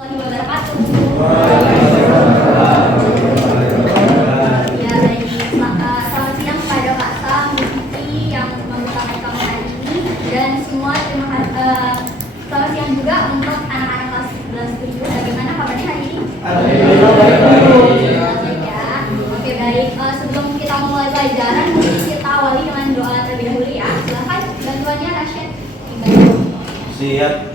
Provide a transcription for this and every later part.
Ya, baik. Selamat siang pada Kak Sam, Bu Siti yang membuka rekaman hari ini, dan semua selamat siang juga untuk anak-anak kelas 11-7. Bagaimana kabarnya hari ini? Ya. Oke, baik. Sebelum kita mulai pelajaran, mungkin kita awali dengan doa terlebih dahulu ya. Silakan bantuannya Rashid. Siap.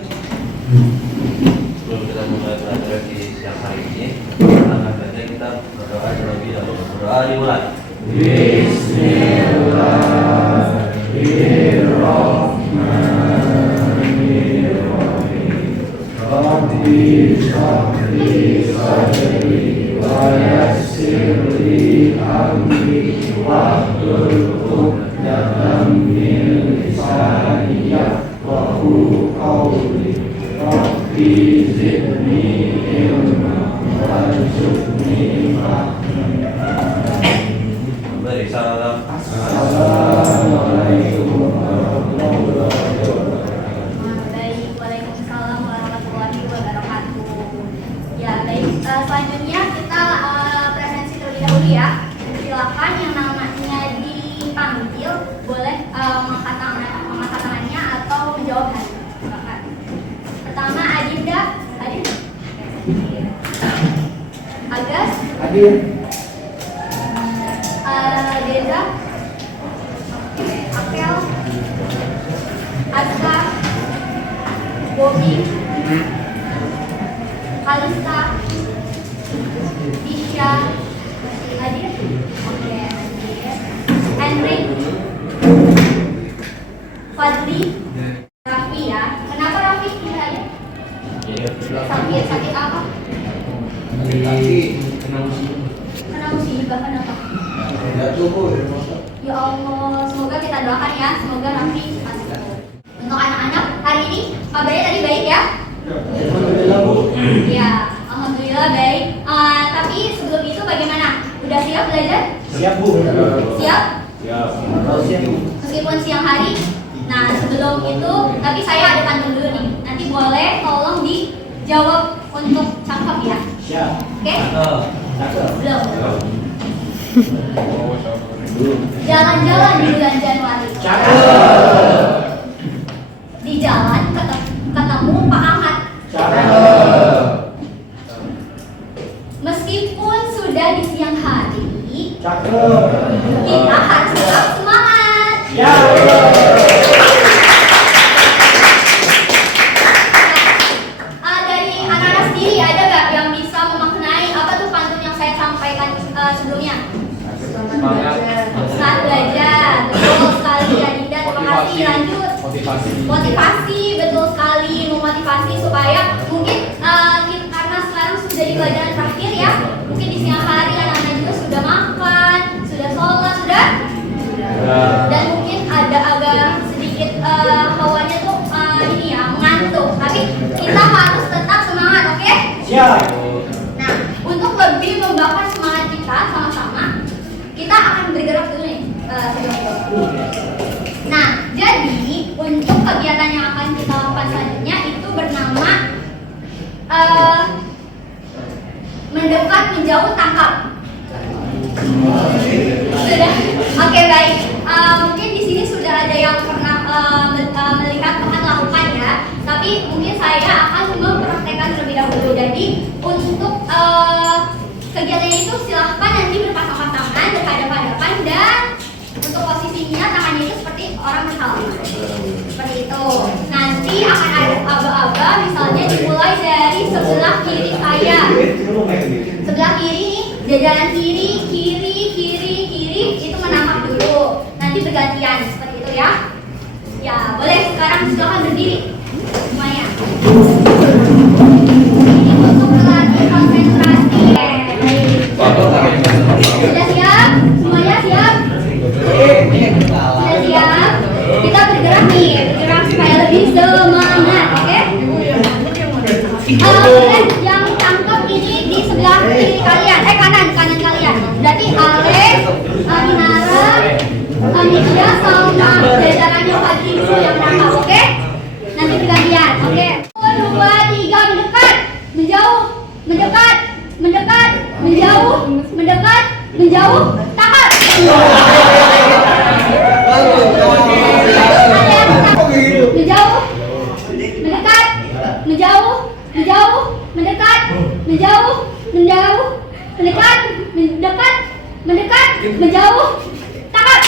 Sebelum kita mulai pelajaran di siang hari ini, akan saja kita berdoa terlebih dahulu. Berdoa dimulai. Bismillahirrahmanirrahim. Rabbi shrahli sadri wa yassir li amri wahlul 'uqdatam min lisani yafqahu qawli. Rabbi zidni ilma warzuqni fahma. Beri salam. Assalamualaikum warahmatullahi wabarakatuh. Baik, waalaikumsalam warahmatullahi wabarakatuh. Ya, baik. Selanjutnya kita presensi terlebih dahulu ya. Silakan yang namanya dipanggil boleh mengangkat tangannya atau menjawab hal. Silakan. Pertama Adinda, Adin. Agas. Hadir. Deza. Akel. Aska. Bobi. Kalista. Isya. Hadir. Oke, hadir. Henry. Fadli. Raffi ya. Kenapa Raffi tidak hadir? Sakit apa? Kena musibah, kenapa? Ya Allah, semoga kita doakan ya, semoga Raffi masih sembuh. Untuk anak-anak hari ini kabarnya tadi baik ya? Ya, alhamdulillah baik. Tapi sebelum itu bagaimana? Udah siap belajar? Siap, Bu. Siap? Siap. Meskipun siang hari. Nah, sebelum itu, tapi saya ada pantun dulu nih. Nanti boleh tolong dijawab untuk cakep ya. Siap. Oke? Cakep. Belum. Jalan-jalan di bulan Januari. Cakep. Di jalan ketemu Pak Ahmad. Cakep. Meskipun sudah di siang hari, Cakep. kita harus tetap semangat. Ya. Dari anak-anak sendiri ada nggak yang bisa memaknai apa tuh pantun yang saya sampaikan sebelumnya? Saat belajar, betul sekali ya Dinda. Terima kasih. Lanjut. Motivasi, betul sekali. Memotivasi supaya mungkin karena sekarang sudah di pelajaran terakhir ya. Mungkin di siang hari anak-anak juga sudah makan, sudah sholat, sudah. Dan mungkin ada agak sedikit hawanya tuh ini ya mengantuk. Tapi kita harus tetap semangat, oke? Siap. Nah, untuk lebih membakar semangat kita sama-sama, kita akan bergerak dulu nih. Nah, jadi untuk kegiatan yang akan kita lakukan selanjutnya itu bernama mendekat, menjauh, tangkap. Sudah? Oke, baik. Mungkin di sini sudah ada yang pernah melihat teman lakukan ya. Tapi mungkin saya akan mempraktekkan terlebih dahulu. Jadi untuk kegiatannya itu silahkan nanti berpasang tangan, berhadapan-hadapan, dan untuk posisinya tangannya itu seperti orang bersalaman. Seperti itu. Nanti akan ada aba-aba, misalnya dimulai dari sebelah kiri saya. Sebelah kiri nih, jajaran kiri, itu menangkap dulu. Nanti bergantian seperti itu ya. Ya, boleh sekarang silakan berdiri semuanya. Ini untuk melatih konsentrasi. Sudah siap? Semuanya siap? Sudah siap? Kita bergerak nih, bergerak supaya lebih semangat, oke? Yang tangkap ini di sebelah kiri kalian, kanan kalian. Berarti Alef, Aminara, Amisya sama jajarannya Fadli dulu yang tangkap, oke? Nanti bergantian, oke? menjauh, takut. Menjauh, mendekat, menjauh, menjauh, mendekat, menjauh, menjauh, mendekat, mendekat, mendekat, menjauh, takut.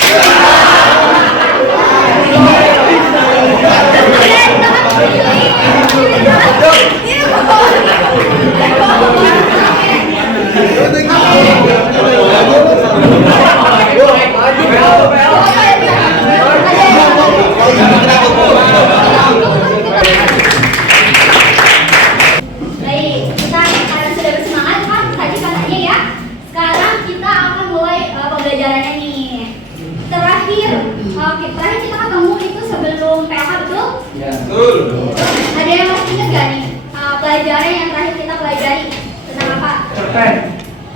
Baik, kita karena sudah bersemangat kan tadi katanya ya. Sekarang kita akan mulai pembelajarannya nih. Terakhir kita ketemu itu sebelum PH, betul? Ya. Ada yang masih ingat gak nih pelajaran yang terakhir kita pelajari tentang apa? Cerpen.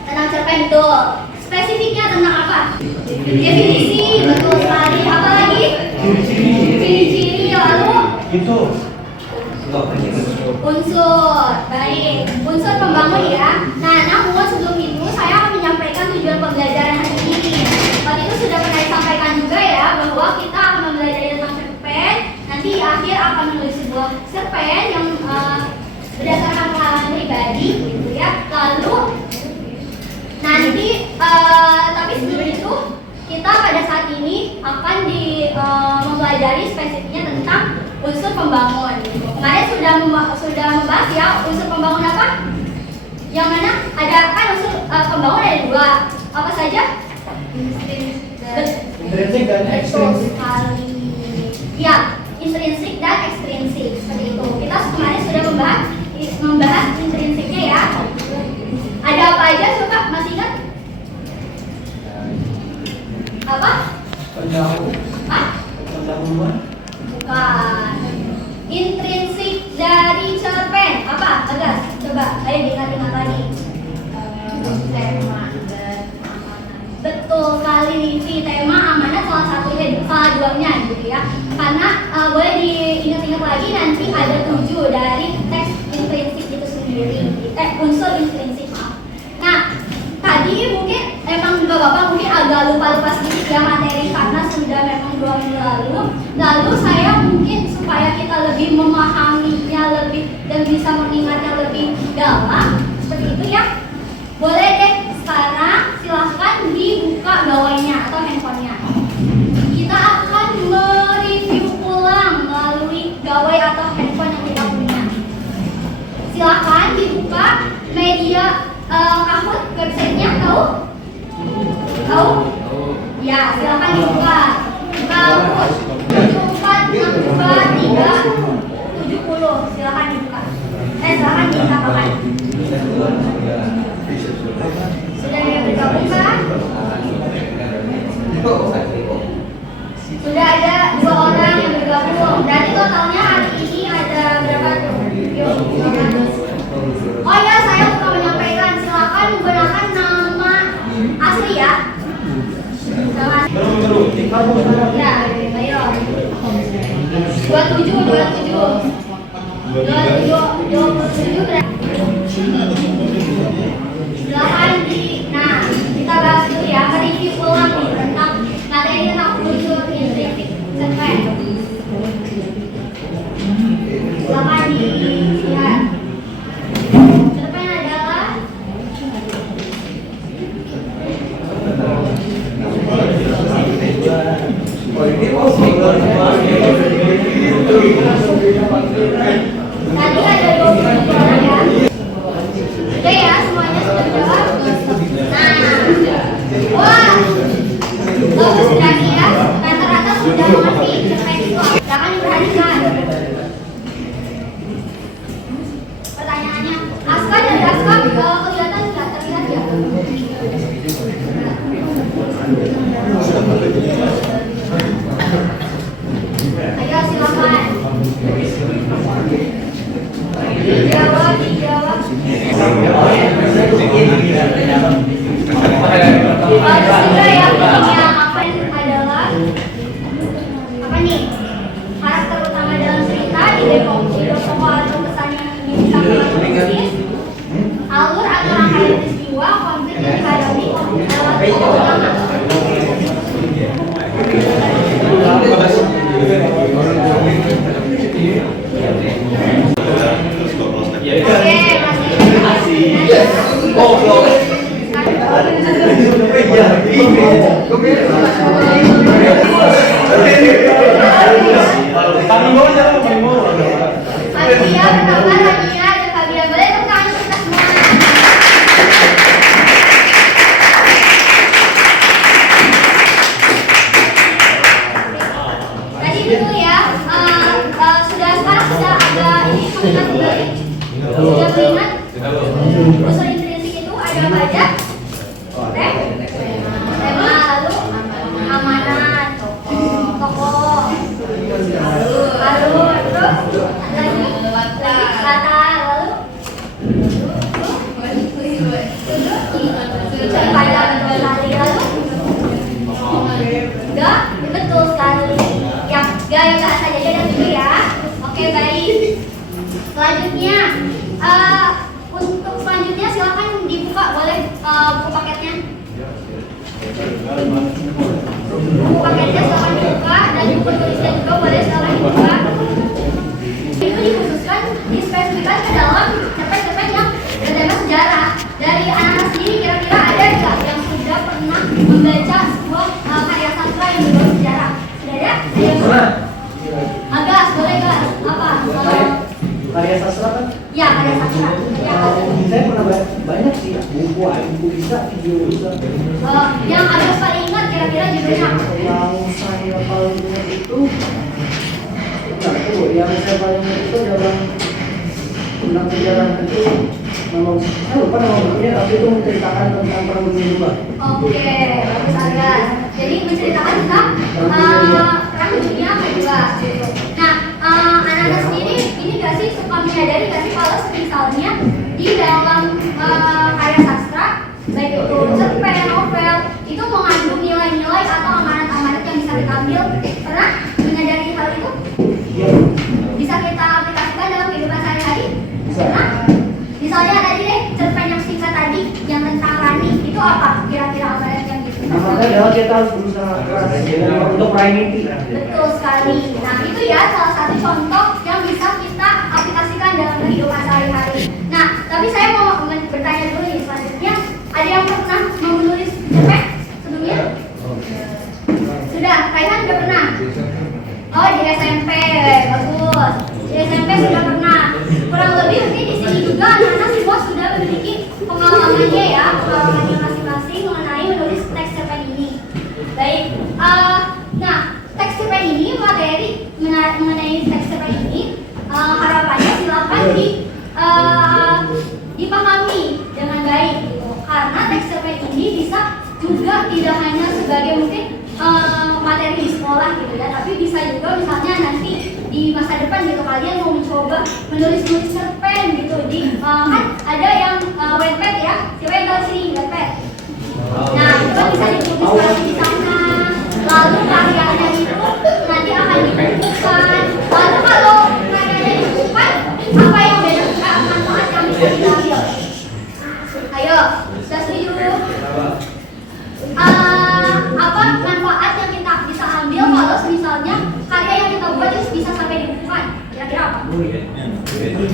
Tentang cerpen, betul. Spesifiknya tentang apa? Definisi, betul sekali. Apa lagi? Ciri-ciri, lalu Itu. unsur. Baik, unsur pembangun ya. Nah, namun sebelum itu saya akan menyampaikan tujuan pembelajaran hari ini. Tadi itu sudah pernah disampaikan juga ya bahwa kita akan mempelajari tentang cerpen. Nanti di akhir akan menulis sebuah cerpen yang berdasarkan pengalaman pribadi, gitu ya. Lalu nanti tapi sebelum itu kita pada saat ini akan mempelajari spesifiknya tentang unsur pembangun. Kemarin sudah membahas ya unsur pembangun apa? Yang mana ada kan unsur pembangun ada dua. Apa saja? Intrinsik dan Betul ekstrinsik. sekali. Ya, intrinsik dan ekstrinsik seperti itu. Kita kemarin sudah membahas intrinsiknya ya. Ada apa aja coba masih ingat? Apa? Pendahulu. Hah? Pendahuluan. Bukan. Intrinsik dari cerpen apa? Tegas. Coba, ayo diingat-ingat lagi. Tema. Betul sekali Livi. Tema amanat salah satunya, salah duanya gitu ya. Karena boleh diingat-ingat lagi nanti ada 7 dari teks intrinsik itu sendiri. Unsur intrinsik. Nah, tadi mungkin emang bapak mungkin agak lupa-lupa sedikit ya materi karena sudah memang 2 minggu lalu. Lalu saya mungkin supaya kita lebih memahaminya lebih dan bisa mengingatnya lebih dalam seperti itu ya. Boleh deh sekarang silahkan dibuka gawainya atau handphonenya. Kita akan mereview ulang melalui gawai atau handphone yang kita punya. Silahkan dibuka media Kahoot, websitenya tahu? Tahu? Ya, silakan dibuka. Kahoot 746270. Silakan dibuka. Silakan dikatakan. Sudah ada bergabung kan? Sudah ada 2 orang yang bergabung. Dari totalnya hari ini ada berapa tuh? Oh ya, saya lupa menyampaikan. Silakan menggunakan nama asli ya. Nama asli. Ya, ayo. 27 silakan kita bahas dulu ya, mereview ulang nih tentang materi tentang unsur intrinsik cerpen. Silakan dilihat. Cerpen adalah tadi ada 20 orang ya. Oke ya, semuanya sudah menjawab. Wah, bagus berarti ya. Rata-rata sudah mengerti cerpen itu. Jangan diperhatikan. Pertanyaannya, Aska dari Aska kelihatan nggak? Terlihat ya? Ayo silakan. Dijawab. Bagus juga ya, filmnya apa adalah apa nih? Karakter utama dalam cerita di tokoh atau pesan yang ingin disampaikan, alur atau rangkaian peristiwa, konflik yang dihadapi, Oke, masih. Fatia, pertama Fatia dan Fabia, boleh tepuk tangan untuk kita semua. Tadi dulu ya, sekarang sudah agak ini mengingat kembali. Sudah mengingat unsur intrinsik itu ada apa aja? Tema, lalu amanat, tokoh, alur, terus lagi kata, pada kali lalu enggak, betul sekali. Ya, gaya bahasa saja dan dulu ya. Oke, baik. Selanjutnya, untuk selanjutnya silakan dibuka, boleh buku paketnya. Buku paketnya silakan dibuka dan buku tulisnya juga boleh silakan dibuka. Itu dikhususkan, dispesifikkan ke dalam cerpen-cerpen yang bertema sejarah. Dari anak-anak sendiri kira-kira ada nggak yang sudah pernah membaca sebuah karya sastra yang berbau sejarah? Sudah ada? Agas, boleh nggak? Apa? Karya sastra kan? Ya, karya sastra. Saya pernah banyak sih, buku bisa, video bisa. Yang Agas paling ingat kira-kira judulnya apa? Yang saya paling ingat itu, yang saya paling ingat itu dalam tentang perjalanan itu, saya lupa nama bukunya, tapi itu menceritakan tentang perang dunia dua. Oke, bagus Agas. Jadi menceritakan tentang perang dunia kedua. Nah, anak-anak sendiri ini gak sih suka menyadari gak sih kalau misalnya di dalam karya sastra, baik itu cerpen, novel, itu mengandung nilai-nilai atau amanat-amanat yang bisa kita ambil. Pernah menyadari hal itu? Bisa kita aplikasikan dalam kehidupan sehari-hari? Pernah? Misalnya tadi deh, cerpen yang singkat tadi, yang tentang Rani, itu apa? Kira-kira amanat yang gitu? Makanya adalah kita harus berusaha keras untuk meraih mimpi. Betul sekali. Nah, itu ya salah satu contoh yang bisa kita aplikasikan dalam kehidupan sehari-hari. Nah, tapi saya mau bertanya dulu nih selanjutnya, ada yang pernah menulis cerpen sebelumnya? Sudah, Kaihan sudah pernah? Oh, di SMP, bagus. Di SMP sudah pernah. Kurang lebih mungkin di sini juga anak-anak semua sudah memiliki pengalamannya ya, pengalamannya masing-masing mengenai menulis teks cerpen ini. Baik. Nah, teks cerpen ini, materi mengenai teks cerpen ini, harapannya silakan dipahami dengan baik gitu. Karena teks cerpen ini bisa juga tidak hanya sebagai mungkin materi di sekolah gitu ya, tapi bisa juga misalnya nanti di masa depan gitu kalian mau mencoba menulis cerpen gitu di kan ada yang Wattpad ya, siapa yang tahu sih Wattpad? Nah, itu kan bisa ditulis di sana. Lalu karyanya itu nanti akan dibukukan. Lalu kalau karyanya dibukukan, apa yang beda manfaat yang bisa diambil? Ayo, sudah setuju? Apa manfaat yang kita bisa ambil kalau misalnya karya yang kita buat itu bisa sampai dibukukan? Kira-kira apa?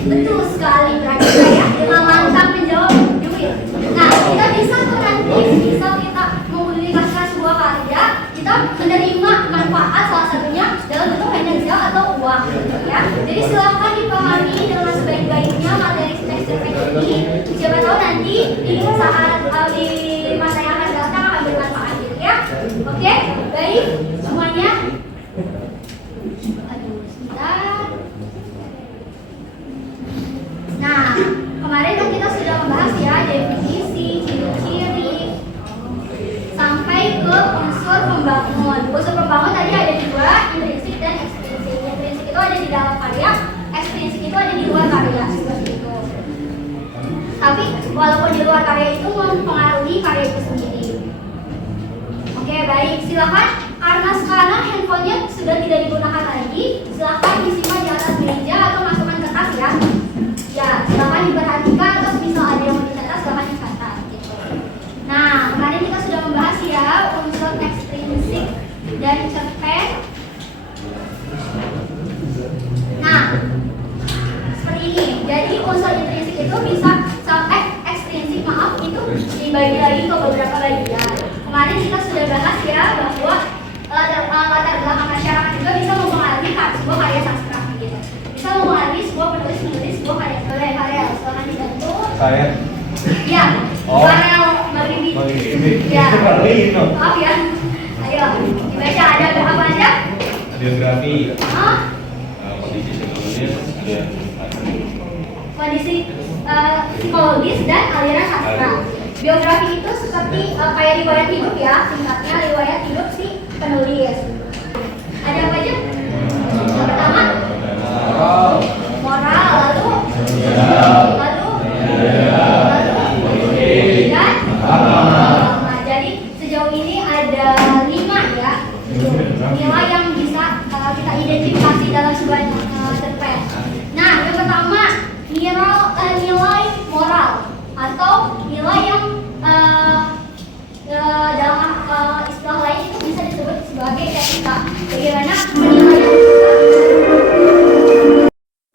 Betul sekali, berarti saya dengan mantap menjawab duit. Nah, kita bisa tuh nanti misal kita mempublikasikan sebuah karya, kita menerima manfaat salah satunya dalam bentuk finansial atau uang, ya. Jadi silahkan dipahami dengan sebaik-baiknya materi teks cerpen ini. Siapa tahu nanti di saat di masa yang akan datang akan bermanfaat gitu ya. Oke, baik semuanya. Aduh, sebentar. Nah, kemarin kan kita sudah membahas ya definisi, ciri-ciri, sampai ke unsur pembangun. Unsur pembangun tadi ada dua, intrinsik dan ekstrinsik. Intrinsik itu ada di dalam karya, ekstrinsik itu ada di luar karya, seperti itu. Tapi walaupun di luar karya itu mempengaruhi karya itu sendiri. Oke, baik, silakan. Karena sekarang handphonenya sudah tidak digunakan lagi, silakan disimpan di atas meja atau masukkan kertas ya. Ya, silakan diperhatikan. Terus misal ada yang mau dicatat, silakan dicatat. Gitu. Nah, kemarin kita sudah membahas ya unsur ekstrinsik dari cerpen. Nah, bisa sampai ekstrinsik, maaf, itu dibagi lagi ke beberapa bagian. Kemarin kita sudah bahas ya bahwa latar belakang masyarakat juga bisa mempengaruhi sebuah karya sastra gitu. Bisa mempengaruhi sebuah penulis menulis sebuah karya. Silakan dibantu. Saya. Ya, Oh. Farel Maghribi. Ya. Maaf ya. Ayo, dibaca ada apa aja? Biografi, Hah? kondisi psikologis, Kondisi psikologis dan aliran sastra. Biografi itu seperti kayak riwayat hidup ya, singkatnya riwayat hidup si penulis. Ada apa aja? Yang pertama, moral, lalu dan agama. Jadi sejauh ini ada 5 ya nilai yang bisa kita identifikasi dalam sebuah cerpen. Nah, yang pertama nilai moral atau nilai yang dalam istilah lain itu bisa disebut sebagai etika. Bagaimana penilaian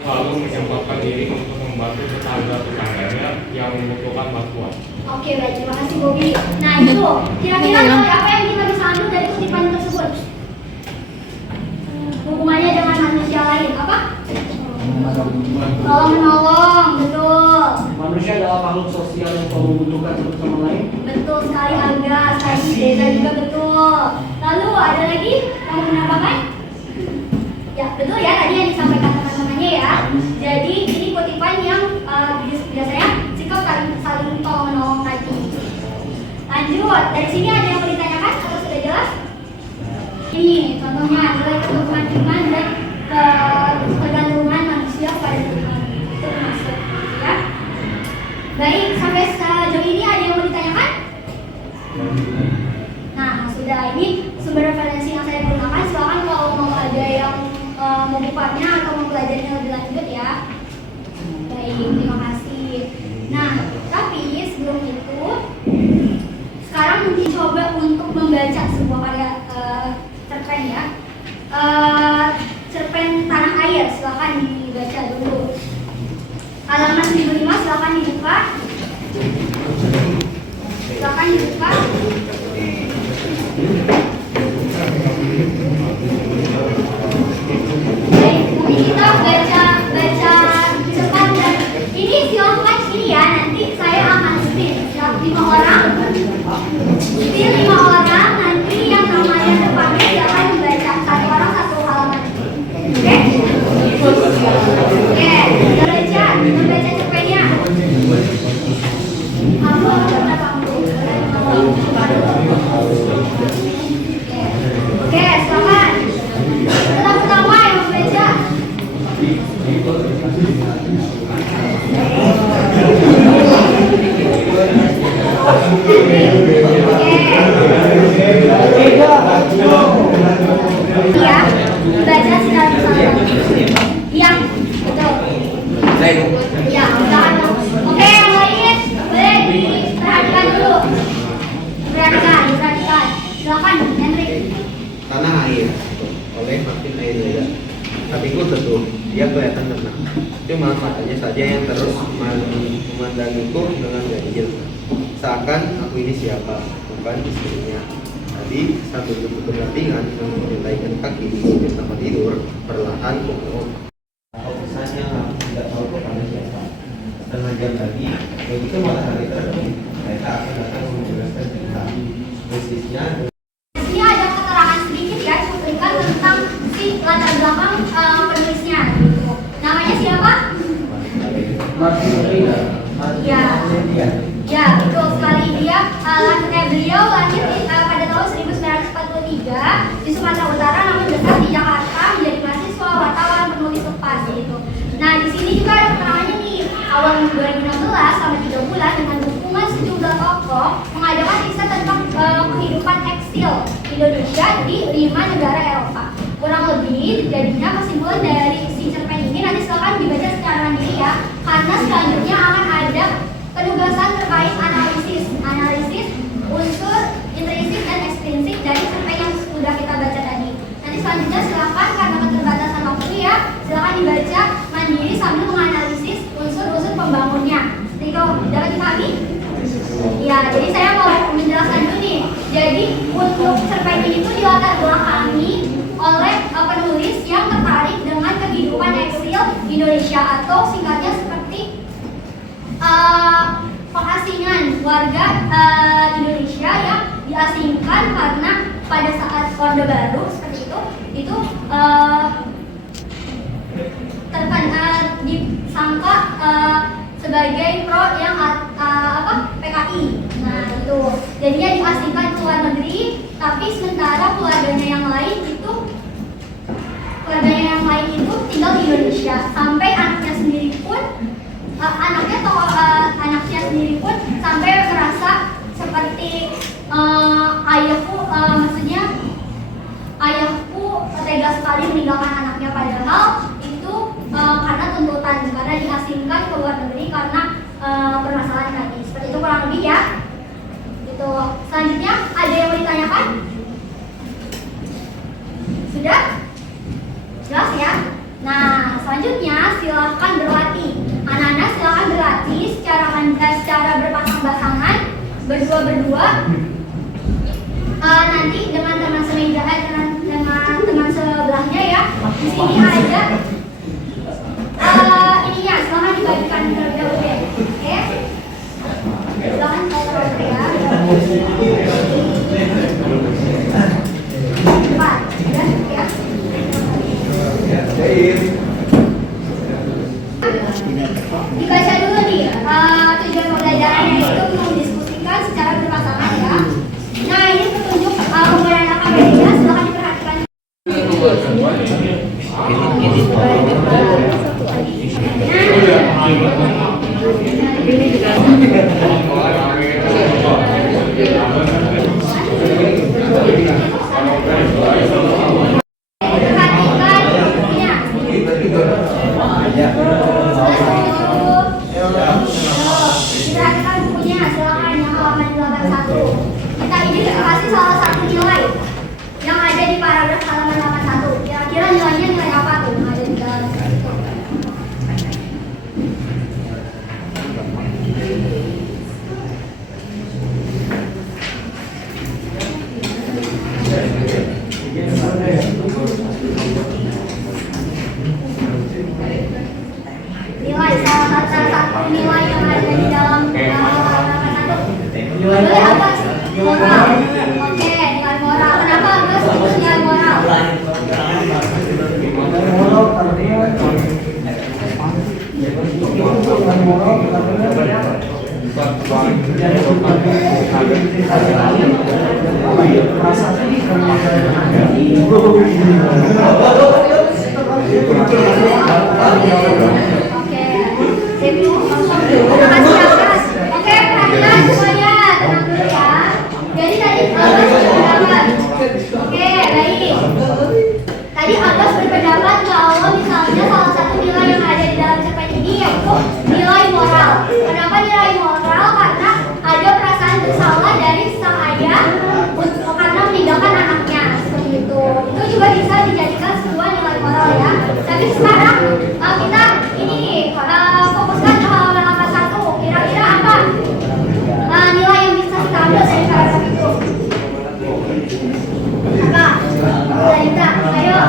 lalu menyempatkan diri untuk membantu tetangga-tetangganya yang membutuhkan bantuan. Oke, baik, terima kasih Bobi. Nah, itu kira-kira apa yang kita bisa ambil dari kutipan tersebut? Hubungannya dengan manusia lain apa? Tolong menolong, betul. Manusia adalah makhluk sosial yang selalu membutuhkan satu sama lain. Betul sekali Angga, tadi Desa juga betul. Lalu ada lagi yang mau menambahkan? Ya, betul ya tadi yang disampaikan teman-temannya ya. Jadi ini kutipan yang biasanya sikap saling tolong menolong tadi. Lanjut, dari sini ada yang mau ditanyakan atau sudah jelas? Ini contohnya nilai ketergantungan dan ketergantungan manusia pada Tuhan itu termasuk ya. Baik, sampai sejauh ini ada yang mau ditanyakan? Nah, sudah ini sumber referensi yang saya gunakan. Silakan kalau mau ada yang mau bukanya atau mau belajarnya lebih lanjut ya. Baik, terima kasih. Nah, tapi sebelum itu sekarang mungkin coba untuk membaca sebuah karya cerpen ya. Cerpen Tanah Air, silakan dibaca dulu. Halaman 1005 silakan dibuka. Silakan dibuka. Baik, nanti kita baca cepat dan ini silakan ini ya, nanti saya akan spin 5 orang. Spin 5 orang, nanti yang namanya depannya silakan membaca 1 orang 1 halaman. Oke? Oke, kita baca cerpennya. Aku akan panggung. Oke, silakan. Pertama yang membaca. Iya, baca secara bersama. Iya, betul. Iya, silakan. Oke, yang lain boleh diperhatikan dulu. Diperhatikan. Silakan, Hendrik. Tanah Air oleh Martin Heidegger. Hatiku teduh, dia kelihatan tenang. Cuma matanya saja yang terus memandangiku dengan ganjil. Seakan aku ini siapa, bukan istrinya. Tadi sambil duduk berdampingan menjentaikan kaki di sudut tempat tidur, perlahan kukuh. Misalnya tidak tahu kepada siapa. Setengah jam lagi, begitu matahari terbit, mereka akan datang menjelaskan kita. Persisnya. Ini ada keterangan sedikit ya, cuplikan tentang si latar belakang penulisnya gitu. Namanya siapa? Martin Heidegger. Ya, betul sekali dia. Beliau lahir pada tahun 1943 di Sumatera Utara, namun besar di Jakarta, menjadi mahasiswa, wartawan, penulis lepas gitu. Nah, di sini juga ada keterangannya nih. Awal 2016 selama 3 bulan dengan dukungan sejumlah tokoh mengadakan riset tentang kehidupan eksil Indonesia di 5 negara Eropa. Kurang lebih jadinya kesimpulan dari si cerpen ini nanti silakan dibaca secara mandiri ya, karena selanjutnya akan ada penugasan terkait analisis unsur intrinsik dan ekstrinsik dari cerpen yang sudah kita baca tadi. Nanti selanjutnya silakan karena keterbatasan waktu ya, silakan dibaca mandiri sambil menganalisis unsur-unsur pembangunnya. Indonesia atau singkatnya seperti pengasingan warga Indonesia yang diasingkan karena pada saat Orde Baru seperti itu disangka sebagai pro yang PKI. Nah itu jadinya diasingkan ke luar negeri, tapi sementara keluarganya yang lain itu tinggal di Indonesia, sampai anaknya sendiri pun sampai merasa seperti ayahku tega sekali meninggalkan anaknya, padahal itu karena tuntutan, karena diasingkan ke luar negeri karena permasalahan tadi. Seperti itu kurang lebih ya. Itu selanjutnya ada yang mau ditanyakan? Sudah? Jelas ya? Nah, selanjutnya silahkan berlatih. Anak-anak silahkan berlatih secara berpasang-pasangan, berdua-berdua. Nanti dengan teman semeja, dengan teman sebelahnya ya. Di sini ada ininya, silahkan dibagikan terlebih dahulu ya. Oke? Silahkan terus ya. Cepat, ya. Dibaca dulu nih tujuan pembelajarannya, itu mendiskusikan secara berpasangan ya. Nah ini petunjuk penggunaan AKBD-nya, silahkan diperhatikan. Diperhatikan bukunya, silakan yang halaman 81. Kita ini kasih salah satu nilai yang ada di paragraf halaman 81. Kira-kira nilainya nilai apa tuh yang ada di dalam itu? Nilai salah satu nilai yang ada di dalam halaman 81. Nilai apa? Moral. Oke, nilai moral. Kenapa Agus itu nilai moral? Oke, terima kasih Agus. Oke, perhatikan semuanya, tenang dulu ya. Jadi tadi Agus berpendapat. Oke, baik. Tadi Agus berpendapat kalau misalnya salah satu nilai yang ada di dalam cerpen ini yaitu nilai moral. Kenapa nilai moral? Karena ada perasaan bersalah dari sang ayah karena meninggalkan anaknya, seperti itu. Itu juga bisa dijadikan sebuah nilai moral ya. Tapi sekarang kita ini fokuskan ke halaman 81. Kira-kira apa nilai yang bisa kita ambil dari paragraf itu? Apa? Lanita, ayo.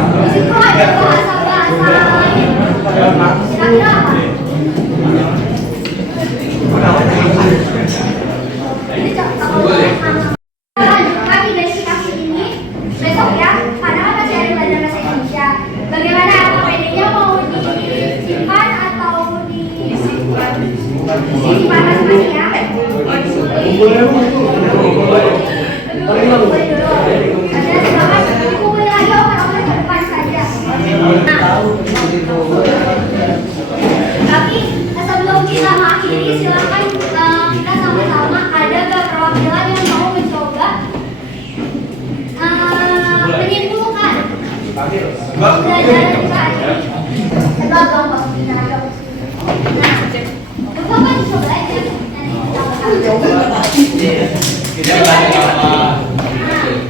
Di situ ada bahasa-bahasa lain. Kira-kira apa? Ini kami verifikasi ini besok ya, karena kan masih ada belajar bahasa Indonesia. Bagaimana AKBD-nya mau disimpan atau disimpan masing-masing ya? Dikumpulin lagi oper-oper ke depan saja. Tapi sebelum kita mengakhiri, silakan kita sama-sama ada gak perwakilan yang mau mencoba menyimpulkan pembelajaran kita ini. Coba dong, kita agak nah, coba kan coba aja nanti kita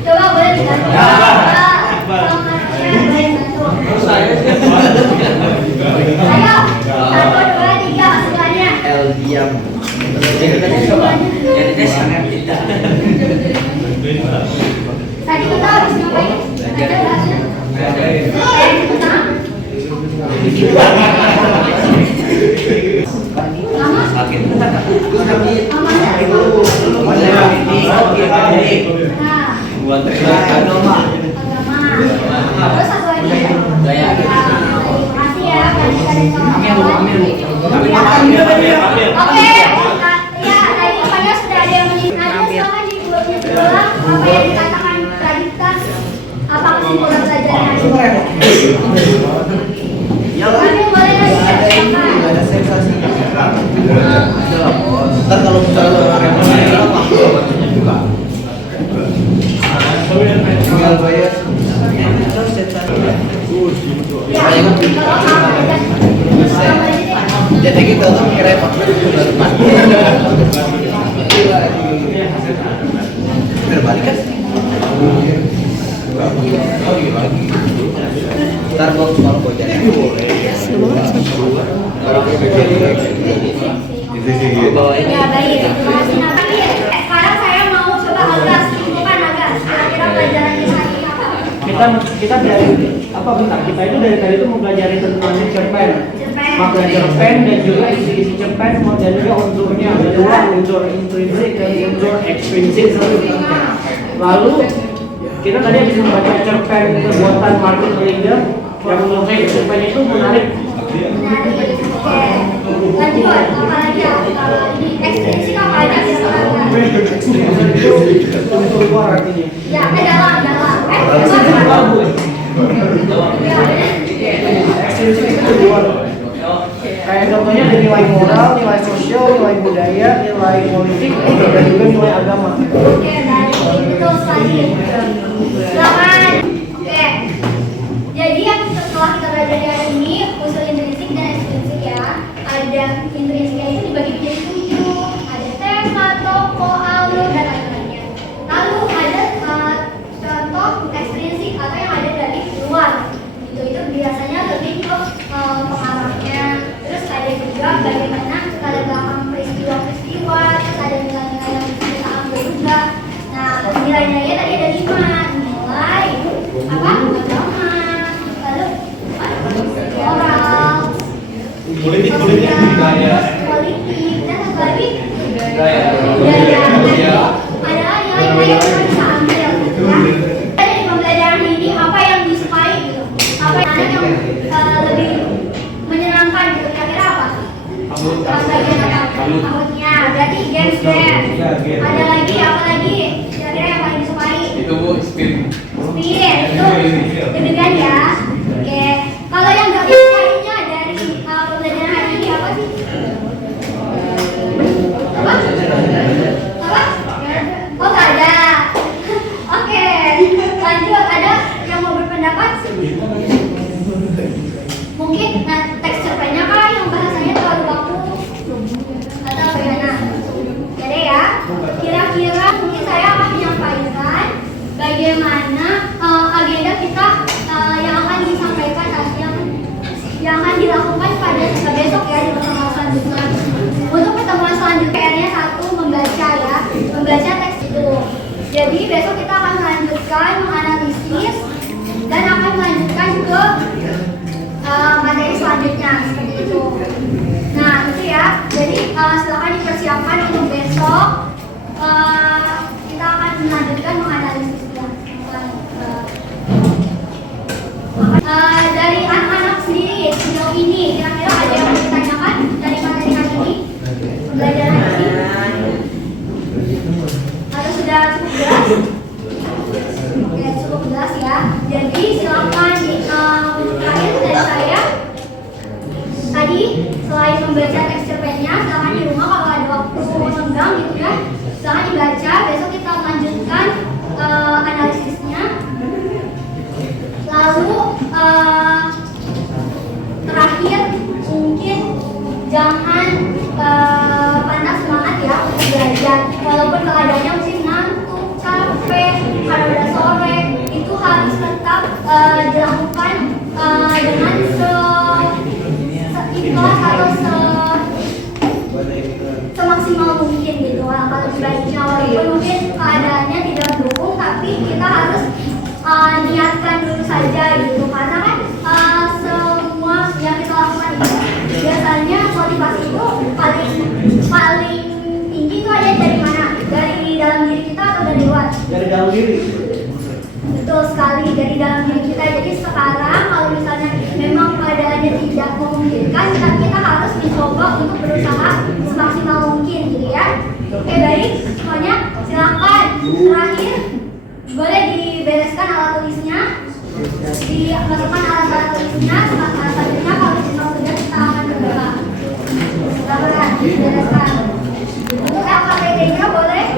coba boleh dibantu. Ayo, 1, 2, 3 masukannya. L diam. Tadi kita habis ngapain? Ada bahasnya? Akhir. Terus kami Aman ya? Nah, buat agama. terus satu lagi ya. Terima kasih ya kalian Oke, ya tadi pokoknya sudah ada yang menyiapkan. Silakan dibuatnya sebelah apa yang dikatakan Radita. Apa kesimpulan pelajaran hari ini? Kami boleh silakan. Ada sensasi. Ntar kalau misalnya orang yang juga. Tinggal bayar. Terus sensasi. Ya, kalau Jadi kita tuh kira berbalik kan? Ntar kalau bocah Ya baik, terima kasih. Nah, tapi sekarang saya mau coba agak simpulkan agak kira-kira pelajarannya hari ini apa? Kita dari apa bentar, kita itu dari tadi itu mau belajar tentang cerpen, makna cerpen dan juga isi cerpen, dan juga unsurnya ada dua, unsur intrinsik dan unsur ekstrinsik. Lalu kita tadi habis membaca cerpen buatan Martin Linder yang menurut saya cerpen itu menarik. Menarik, oke. Lanjut, apa lagi ya? Ini ekstrinsik apa aja sih sekarang? Unsur luar artinya. Ya, dalam. Ekstrinsik itu luar. Kayak contohnya ada nilai moral, nilai sosial, nilai budaya, nilai politik, dan juga nilai agama. Oke, baik. Betul sekali. Silakan. Oke. Jadi yang setelah kita belajar hari ini, unsur intrinsik dan ekstrinsik ya. Ada intrinsiknya itu dibagi menjadi 7. Ada tema, tokoh, alur, dan lain-lainnya. Lalu ada contoh ekstrinsik atau yang ada dari luar. Itu biasanya lebih ke pengarangnya. Terus ada juga bagaimana latar belakang peristiwa-peristiwa. Terus ada nilai-nilai yang kita ambil juga. Nah, nilai-nilainya tadi ada 5. Nilai apa? Agama. Lalu moral. Politik dan satu lagi budaya. Adalah nilai-nilai yang kita bisa ambil gitu ya. Dari pembelajaran ini apa yang disukai gitu, apa yang lebih menyenangkan gitu, kira-kira apa? Bagian apa? Outnya, berarti games. Ada lagi apa lagi? Kira-kira yang paling disukai? Itu spirit. Itu demikian ya. Oke, kalau yang nggak disukainya dari pembelajaran hari ini apa sih? Apa? Oh nggak ada. Oke, lanjut. Ada yang mau berpendapat? Mungkin teks cerpennya kah yang bahasanya terlalu baku atau bagaimana? Jadi ya, kira-kira mungkin saya akan menyampaikan bagaimana agenda kita yang akan disampaikan yang akan dilakukan pada besok ya di pertemuan selanjutnya. Untuk pertemuan selanjutnya PR-nya 1 membaca ya, membaca teks itu. Jadi besok kita akan melanjutkan menganalisis dan akan melanjutkan ke materi selanjutnya seperti itu. Nah itu ya, jadi silakan dipersiapkan untuk besok kita akan melanjutkan menganalisisnya. Dari anak-anak sendiri sejauh ini kira-kira ada yang mau ditanyakan dari materi hari ini, pembelajaran hari ini, atau sudah cukup jelas? Oke, cukup jelas ya. Jadi silakan terakhir dari saya tadi selain membaca teks cerpennya, silakan di rumah kalau ada waktu senggang gitu ya, silakan dibaca. Besok kita lanjutkan analisisnya. Lalu terakhir mungkin jangan patah semangat ya untuk belajar, walaupun keadaannya mungkin ngantuk, capek, karena udah sore, itu harus tetap dilakukan dengan seikhlas atau semaksimal mungkin gitu. Kalau dibaca walaupun mungkin keadaannya tidak mendukung, tapi kita harus niatkan dulu saja gitu, karena kan semua yang kita lakukan dari dalam diri. Betul sekali, dari dalam diri kita. Jadi sekarang kalau misalnya memang keadaannya tidak memungkinkan, kita harus mencoba untuk berusaha semaksimal mungkin gitu ya. Oke baik, semuanya silakan. Terakhir, boleh dibereskan alat tulisnya, dimasukkan alat tulisnya. Selanjutnya kalau sudah kita akan berdoa. Silakan dibereskan. Untuk LKPD-nya boleh.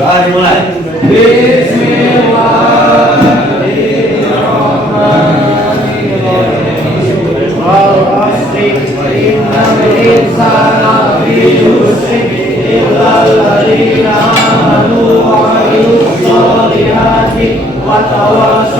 Doa dimulai. Bismillahirrahmanirrahim.